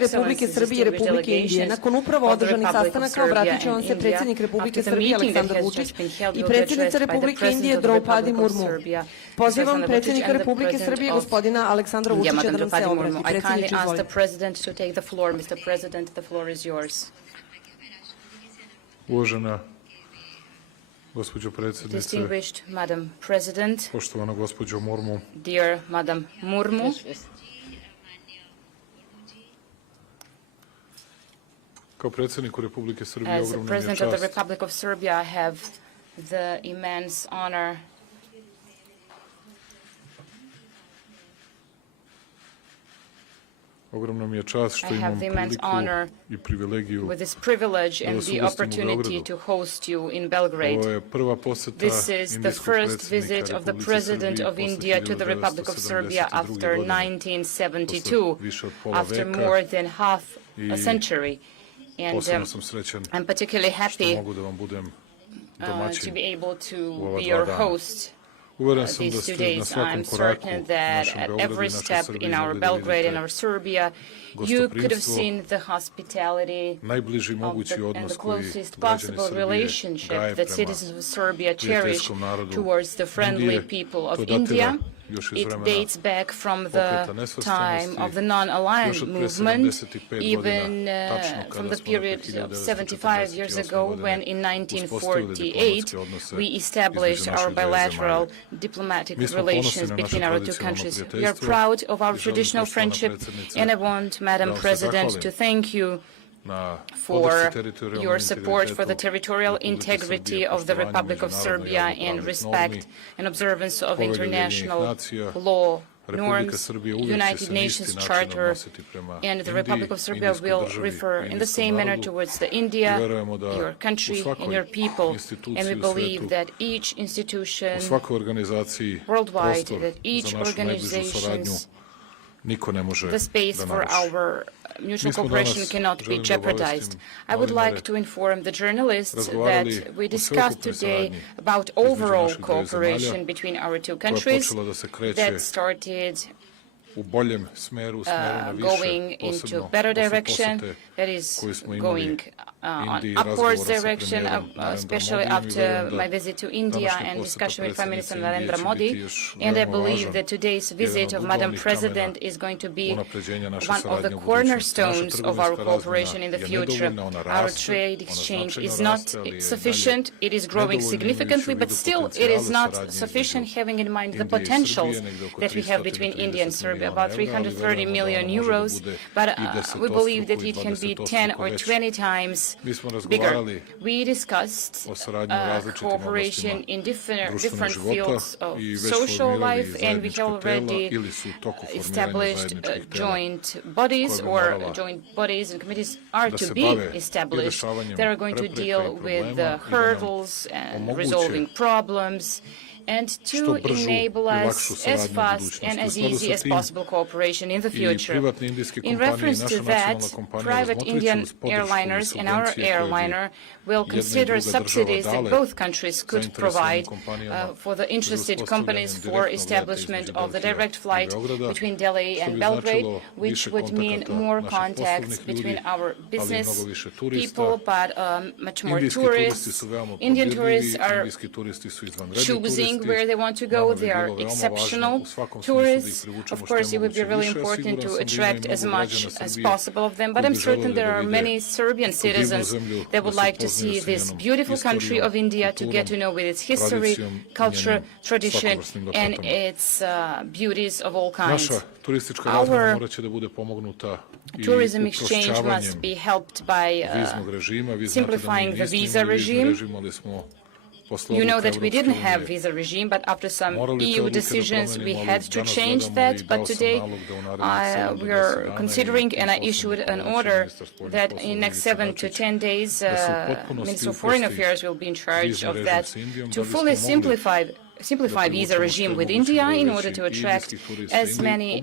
Republike Srbije i Republike Indije. Nakon upravo održanih sastanaka obratit će vam se predsjednik Republike Srbije Aleksandar Vucic i predsjednica Republike Indije Droupadi Murmu. Pozivam predsjednika Republike Srbije gospodina Aleksandra Vučića da nam se obrati. Predsjedniče, izvolite. Uvažena gospođo predsjednice, poštovana gospođo Murmu, dear Madam Murmu, kao predsjedniku Republike Srbije as ogromna mi je President of the čast Republic of Serbia, I have the immense honor ogromna mi je čast što imam priliku i privilegiju with this privilege and the opportunity to host you in Belgrade. Ovo je prva poseta This is the first visit of the President of India to the Republic of Serbia after 1972, after more than half a century. And I'm particularly happy to be able to be your host these 2 days. I'm certain that at every step in our Belgrade and our Serbia, you could have seen the hospitality and the closest possible relationship that citizens of Serbia cherish towards the friendly people of India. It dates back from the time of the non-aligned movement, even from the period of 75 years ago, when in 1948 we established our bilateral diplomatic relations between our two countries. We are proud of our traditional friendship, and I want, Madam President, to thank you for your support for the territorial integrity of the Republic of Serbia and respect and observance of international law, norms, United Nations Charter, and the Republic of Serbia will refer in the same manner towards the India, your country, and your people. And we believe that each institution worldwide, that each organization, the space for our mutual cooperation cannot be jeopardized. I would like to inform the journalists that we discussed today about overall cooperation between our two countries that started going into better direction, that is going on upwards direction, especially after my visit to India and discussion with Prime Minister Narendra Modi. And I believe that today's visit of Madam President is going to be one of the cornerstones of our cooperation in the future. Our trade exchange is not sufficient. It is growing significantly, but still it is not sufficient, having in mind the potentials that we have between India and Serbia, about 330 million euros, but we believe that it can be 10 or 20 times bigger. We discussed cooperation in different fields of social life, and we have already established joint bodies, or joint bodies and committees are to be established that are going to deal with the hurdles and resolving problems, and to enable us as fast and as easy as possible cooperation in the future. In reference to that, private Indian airliners and our airliner will consider subsidies that both countries could provide for the interested companies for establishment of the direct flight between Delhi and Belgrade, which would mean more contacts between our business people, but much more tourists. Indian tourists are choosing where they want to go. They are exceptional tourists. Of course, it would be really important to attract as much as possible of them, but I'm certain there are many Serbian citizens that would like to see this beautiful country of India, to get to know with its history, culture, tradition, and its beauties of all kinds. Our tourism exchange must be helped by simplifying the visa regime. You know that we didn't have visa regime, but after some EU decisions, we had to change that. But today, we are considering, and I issued an order that in next 7 to 10 days, Minister of Foreign Affairs will be in charge of that, to fully simplify simplify visa regime with India in order to attract as many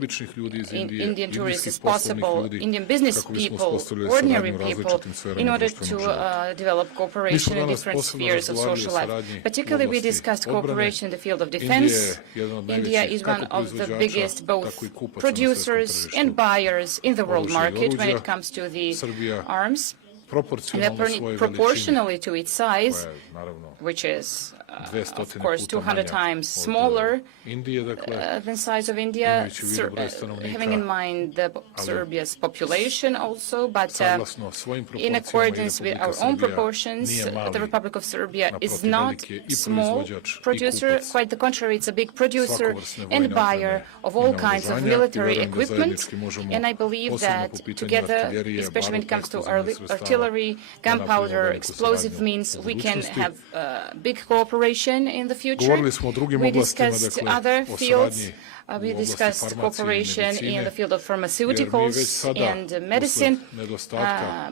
Indian tourists as possible, Indian business people, ordinary people, in order to develop cooperation in different spheres of social life. Particularly, we discussed cooperation in the field of defense. India is one of the biggest both producers and buyers in the world market when it comes to the arms. Proportionally to its size, which is, of course, 200 times smaller than size of India, having in mind Serbia's population also, but in accordance with our own proportions, the Republic of Serbia is not a small producer. Quite the contrary, it's a big producer and buyer of all kinds of military equipment. And I believe that together, especially when it comes to artillery, gunpowder, explosive means, we can have big cooperation in the future. We discussed other fields. We discussed cooperation in the field of pharmaceuticals and medicine,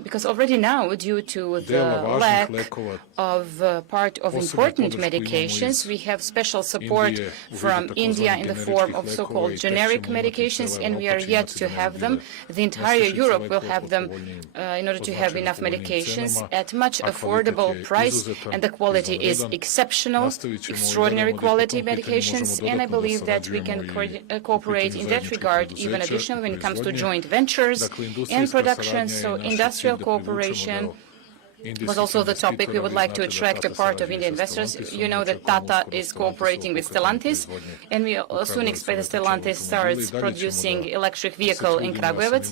because already now, due to the lack of part of important medications, we have special support from India in the form of so-called generic medications, and we are yet to have them. The entire Europe will have them in order to have enough medications at much affordable price, and the quality is exceptional, extraordinary quality medications, and I believe that we can cooperate in that regard, even additionally when it comes to joint ventures and production, so industrial cooperation was also the topic. We would like to attract a part of Indian investors. You know that Tata is cooperating with Stellantis, and we soon expect that Stellantis starts producing electric vehicle in Kragujevac.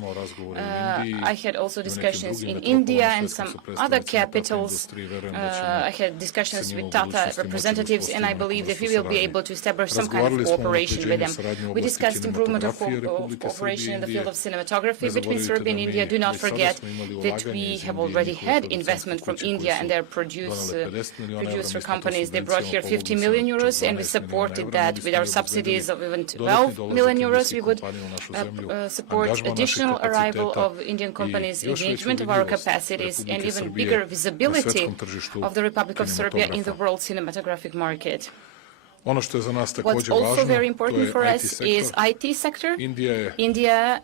I had also discussions in India and some other capitals. I had discussions with Tata representatives, and I believe that we will be able to establish some kind of cooperation with them. We discussed improvement of cooperation in the field of cinematography between Serbia and India. Do not forget that we have already had investment from India and their producer companies. They brought here 50 million euros, and we supported that with our subsidies of even 12 million euros. We would support additional arrival of Indian companies, engagement of our capacities, and even bigger visibility of the Republic of Serbia in the world cinematographic market. What's also very important for us is IT sector. India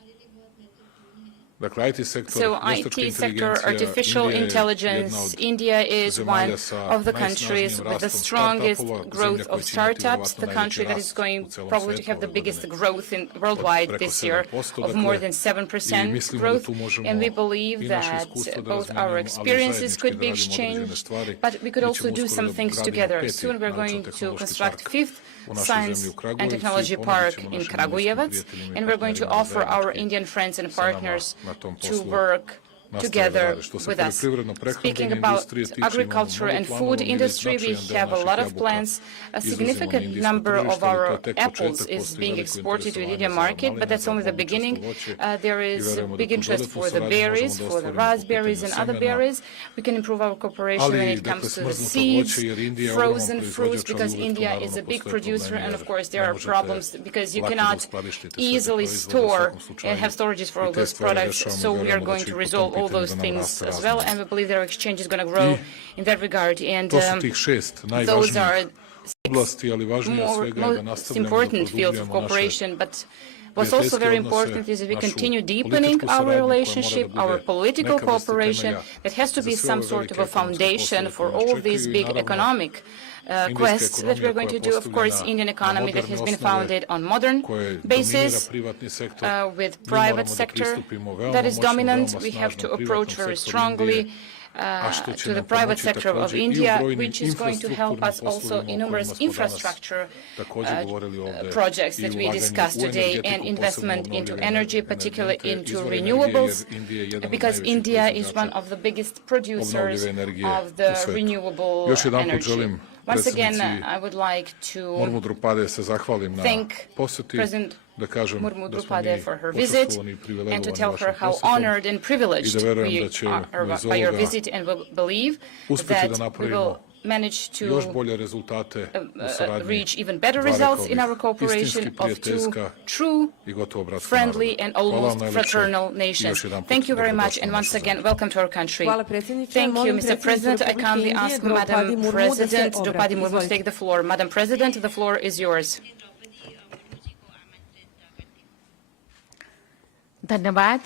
So IT sector, artificial intelligence, India is one of the countries with the strongest growth of startups, the country that is going probably to have the biggest growth worldwide this year of more than 7% growth, and we believe that both our experiences could be exchanged, but we could also do some things together. Soon we're going to construct fifth Science and Technology Park in Kragujevac, and we're going to offer our Indian friends and partners to work together with us. Speaking about agriculture and food industry, we have a lot of plans. A significant number of our apples is being exported to the Indian market, but that's only the beginning. There is a big interest for the berries, for the raspberries and other berries. We can improve our cooperation when it comes to the seeds, frozen fruits, because India is a big producer, and of course there are problems because you cannot easily store and have storages for all those products, so we are going to resolve all those things as well, and we believe their exchange is going to grow in that regard, and those are most important fields of cooperation. But what's also very important is that we continue deepening our relationship, our political cooperation. That has to be some sort of a foundation for all these big economic quests that we're going to do. Of course, Indian economy that has been founded on modern basis with private sector that is dominant. We have to approach very strongly to the private sector of India, which is going to help us also in numerous infrastructure projects that we discussed today, and investment into energy, particularly into renewables, because India is one of the biggest producers of the renewable energy. Once again, I would like to thank President Murmu Droupadi for her visit and to tell her how honored and privileged we are by your visit, and we believe that we will manage to još bolje rezultate u saradnji reach even better results in our cooperation of two true, friendly and almost fraternal nations. Thank you very much, and once again, welcome to our country. Thank you, Mr. President. I kindly ask Madam President Droupadi Murmu to take the floor. Madam President, the floor is yours. धन्यवाद.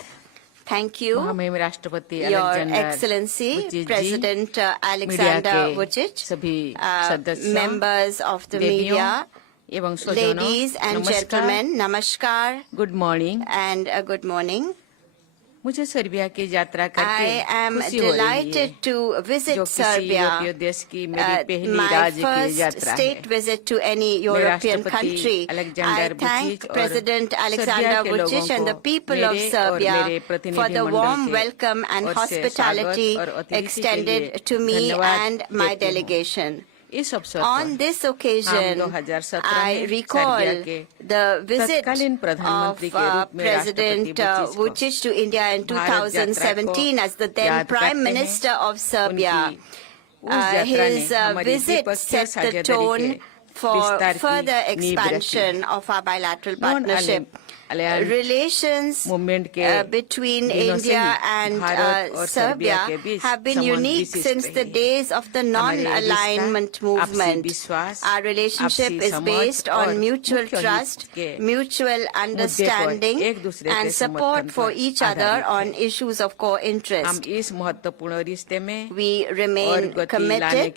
Thank you, महामहिम राष्ट्रपति Your Alexander Excellency, President Aleksandar Vucic, members of the media, ladies and gentlemen, namaskar, good morning, and good morning. मुझे Serbia की यात्रा करके I am खुशी हो रही है, delighted to visit जो किसी Serbia, यूरोपीय देश की मेरी पहली my राज्य की first यात्रा state है. visit to any European country. I thank President Aleksandar Vucic and the people of Serbia for the warm welcome and hospitality extended to me and my delegation. On this occasion, I recall the visit of President Vucic to India in 2017 as the then Prime Minister of Serbia. His visit set the tone for further expansion of our bilateral partnership. Relations between India and Serbia have been unique since the days of the non-alignment movement. Our relationship is based on mutual trust, mutual understanding, and support for each other on issues of core interest. We remain committed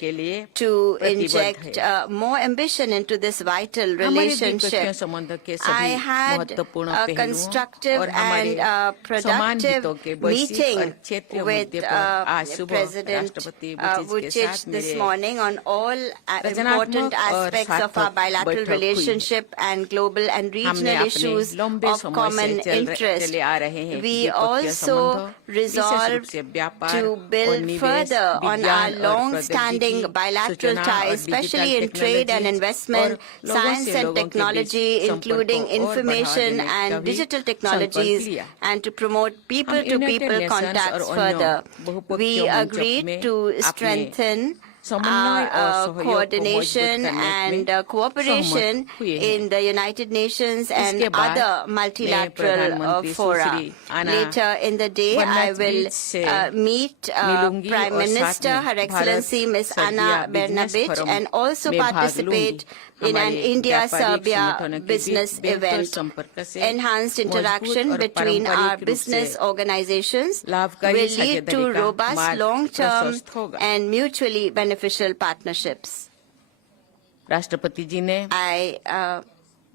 to inject more ambition into this vital relationship. I had a constructive and productive meeting with President Vucic this morning on all important aspects of our bilateral relationship and global and regional issues of common interest. We also resolved to build further on our long-standing bilateral ties, especially in trade and investment, science and technology, including information and digital technologies, and to promote people-to-people contacts further. We agreed to strengthen our coordination and cooperation in the United Nations and other multilateral fora. Later in the day, I will meet Prime Minister, Her Excellency Ms. Ana Brnabić, and also participate in an India-Serbia business event. Enhanced interaction between our business organizations will lead to robust, long-term and mutually beneficial partnerships. राष्ट्रपति जी ने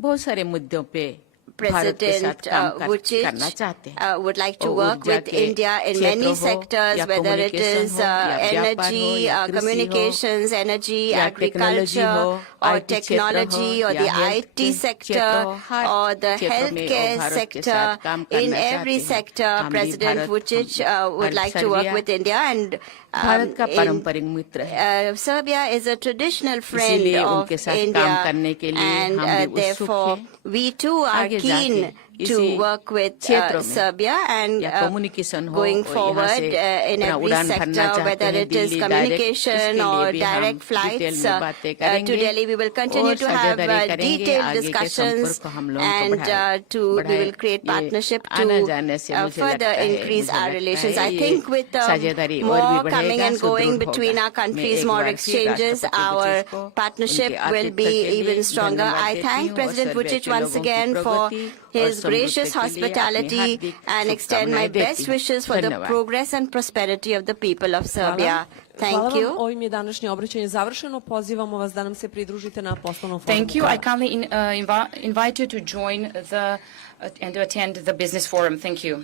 बहुत सारे मुद्दों पे President Vucic would like to work with India in many sectors, whether it is energy, communications, energy, agriculture, or technology, or the IT sector, or the healthcare sector. In every sector, President Vucic would like to work with India, and Serbia is a traditional friend of India, and therefore we too are keen to work with Serbia and going forward in every sector, whether it is communication or direct flights to Delhi. We will continue to have detailed discussions, and we will create partnership to further increase our relations. I think with more coming and going between our countries, more exchanges, our partnership will be even stronger. I thank President Vucic once again for his gracious hospitality and extend my best wishes for the progress and prosperity of the people of Serbia. Thank you. Ovim je današnje obraćanje završeno. Pozivamo vas da nam se pridružite na poslovnom forumu. Thank you. I kindly invite you to join and to attend the business forum. Thank you.